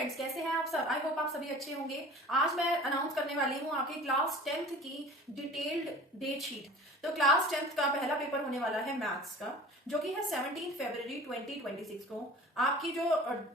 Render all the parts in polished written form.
Friends, कैसे हैं आप सब। आई होप आप सभी अच्छे होंगे। आज मैं अनाउंस करने वाली हूँ आपकी क्लास 10th की डिटेल्ड डेट शीट। तो क्लास 10th का पहला पेपर होने वाला है मैथ्स का, जो कि है 17 फरवरी 2026 को। आपकी जो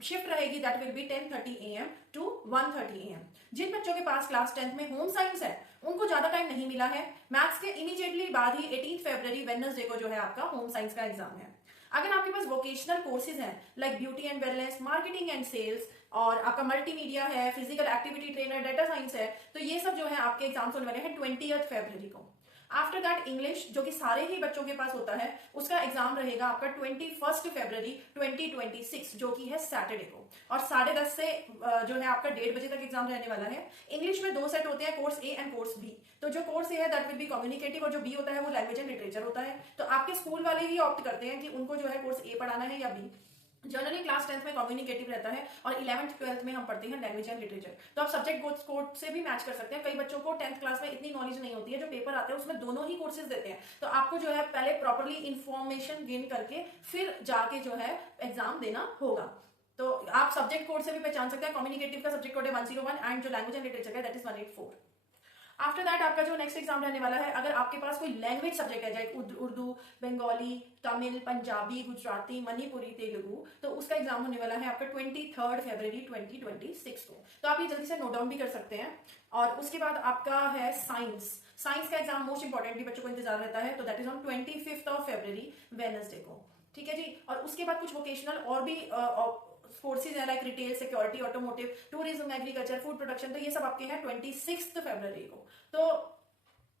शिफ्ट रहेगी that will be 10:30 AM to 1:30 AM। जिन बच्चों के पास क्लास 10th में होम साइंस है उनको ज्यादा टाइम नहीं मिला है। मैथ्स के इमीडिएटली बाद ही 18 फरवरी वेडनेसडे को जो है आपका होम साइंस का एग्जाम है। अगर आपके पास वोकेशनल कोर्सेज हैं like beauty and wellness, marketing and sales, और आपका मल्टीमीडिया है, physical activity trainer, data science है, तो ये सब जो है आपके एग्जाम्स होने वाले हैं 20 फरवरी को। आफ्टर दैट इंग्लिश, जो कि सारे ही बच्चों के पास होता है, उसका एग्जाम रहेगा आपका 21 फरवरी 2026, जो कि है सैटरडे को, और 10:30 से जो है आपका 1:30 बजे तक एग्जाम रहने वाला है। इंग्लिश में 2 सेट होते हैं, course A and course B. तो जो कोर्स ए है दैट विल बी कम्युनिकेटिव, और जो बी होता है वो लैंग्वेज एंड लिटरेचर होता है। तो आपके स्कूल वाले ही ऑप्ट करते हैं कि उनको जो है कोर्स ए पढ़ाना है या बी। जनरली क्लास 10th में कम्युनिकेटिव रहता है और 11th 12th में हम पढ़ते हैं लैंग्वेज एंड लिटरेचर। तो आप सब्जेक्ट कोड से भी मैच कर सकते हैं। कई बच्चों को 10th क्लास में इतनी नॉलेज नहीं होती है, जो पेपर आते हैं उसमें दोनों ही कोर्सेज देते हैं। तो आपको जो है पहले प्रॉपरली इंफॉर्मेशन गेन करके फिर जाके जो है एग्जाम देना होगा। तो आप सब्जेक्ट कोड से भी पहचान सकते हैं। कम्युनिकेटिव का सब्जेक्ट कोड है 101 एंड जो लैंग्वेज एंड लिटरेचर का दैट इज 184। आफ्टर दैट आपका जो नेक्स्ट एग्जाम रहने वाला है, अगर आपके पास कोई लैंग्वेज सब्जेक्ट है जैसे उर्दू, बंगाली, तमिल, पंजाबी, गुजराती, मणिपुरी, तेलुगु, तो उसका एग्जाम होने वाला है आपका 23 फरवरी 2026 को। तो आप ये जल्दी से नोट डाउन भी कर सकते हैं। और उसके बाद आपका है साइंस। साइंस का एग्जाम मोस्ट इंपॉर्टेंटली बच्चों को इंतजार रहता है, तो that is on 25 February Wednesday को। ठीक है जी। और उसके बाद कुछ वोकेशनल और भी कोर्सेज है like retail, security, automotive, tourism, agriculture, food production, तो ये सब आपके हैं 26 फरवरी को। तो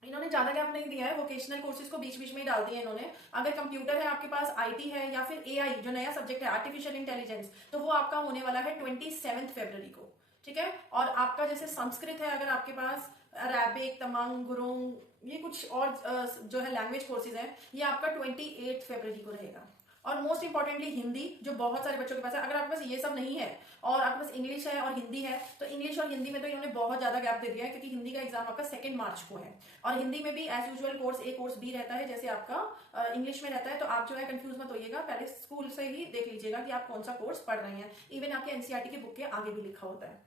इन्होंने ज्यादा गैप नहीं दिया है, वोकेशनल कोर्सेज को बीच बीच में ही डाल दिया इन्होंने। अगर कंप्यूटर है आपके पास, आईटी है, या फिर एआई जो नया सब्जेक्ट है आर्टिफिशियल इंटेलिजेंस, तो वो आपका होने वाला है 27 फरवरी को। ठीक है। और आपका जैसे संस्कृत है अगर आपके पास, अरेबिक, तमांग, गुरुंग, ये कुछ और जो है लैंग्वेज कोर्सेज है, ये आपका 28 फरवरी को रहेगा। और मोस्ट इंपॉर्टेंटली हिंदी, जो बहुत सारे बच्चों के पास है। अगर आपके पास ये सब नहीं है और आपके पास इंग्लिश है और हिंदी है, तो इंग्लिश और हिंदी में तो इन्होंने बहुत ज्यादा गैप दे दिया है, क्योंकि हिंदी का एग्जाम आपका 2 मार्च को है। और हिंदी में भी एज यूजुअल कोर्स ए कोर्स बी रहता है, जैसे आपका इंग्लिश में रहता है। तो आप जो है कंफ्यूज मत होइएगा, पहले स्कूल से ही देख लीजिएगा कि आप कौन सा कोर्स पढ़ रहे हैं। इवन आपके एनसीईआरटी की बुक के आगे भी लिखा होता है।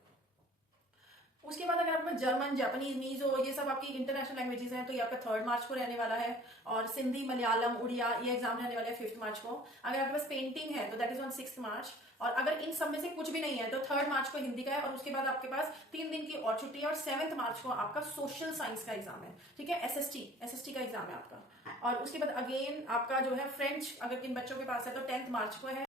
उसके बाद अगर आपके जर्मन, जापानीज, मीजो, ये सब आपकी इंटरनेशनल लैंग्वेजेस हैं, तो ये आपका 3 मार्च को रहने वाला है। और सिंधी, मलयालम, उड़िया, ये एग्जाम रहने वाला है 5 मार्च को। अगर आपके पास पेंटिंग है तो दैट इज ऑन 6 मार्च। और अगर इन सब में से कुछ भी नहीं है तो 3 मार्च को हिंदी का है। और उसके बाद आपके पास 3 दिन की और छुट्टी है, और 7 मार्च को आपका सोशल साइंस का एग्जाम है। ठीक है, एसएसटी का एग्जाम है आपका। और उसके बाद अगेन आपका जो है फ्रेंच, अगर किन बच्चों के पास है तो 10 मार्च को है।